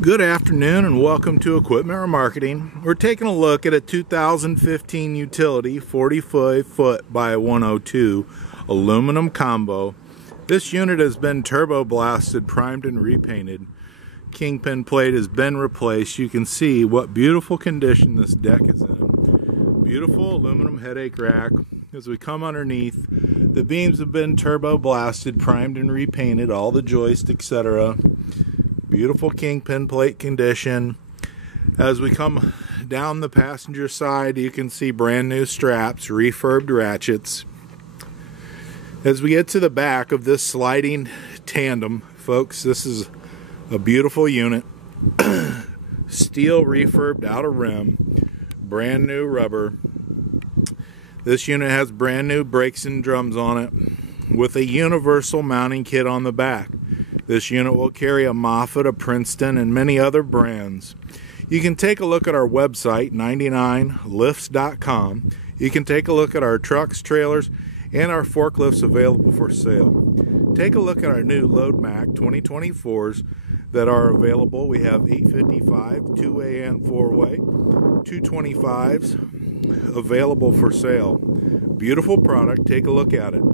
Good afternoon and welcome to Equipment Remarketing. We're taking a look at a 2015 utility 45 foot by 102 aluminum combo. This unit has been turbo blasted, primed and repainted. Kingpin plate has been replaced. You can see what beautiful condition this deck is in. Beautiful aluminum headache rack. As we come underneath, the beams have been turbo blasted, primed and repainted, all the joists, etc. Beautiful Kingpin plate condition. As we come down the passenger side, you can see brand new straps, refurbed ratchets. As we get to the back of this sliding tandem, folks, this is a beautiful unit. Steel refurbed outer rim, brand new rubber. This unit has brand new brakes and drums on it with a universal mounting kit on the back. This unit will carry a Moffett, a Princeton, and many other brands. You can take a look at our website, 99lifts.com. You can take a look at our trucks, trailers, and our forklifts available for sale. Take a look at our new LoadMac 2024s that are available. We have 855, 2-way and 4-way, 225s available for sale. Beautiful product. Take a look at it.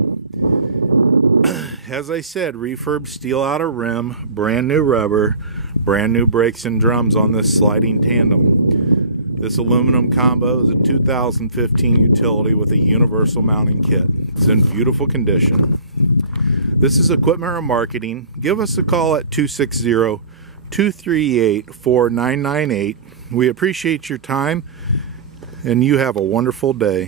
As I said, refurbed steel outer rim, brand new rubber, brand new brakes and drums on this sliding tandem. This aluminum combo is a 2015 utility with a universal mounting kit. It's in beautiful condition. This is Equipment Remarketing. Give us a call at 260-238-4998. We appreciate your time, and you have a wonderful day.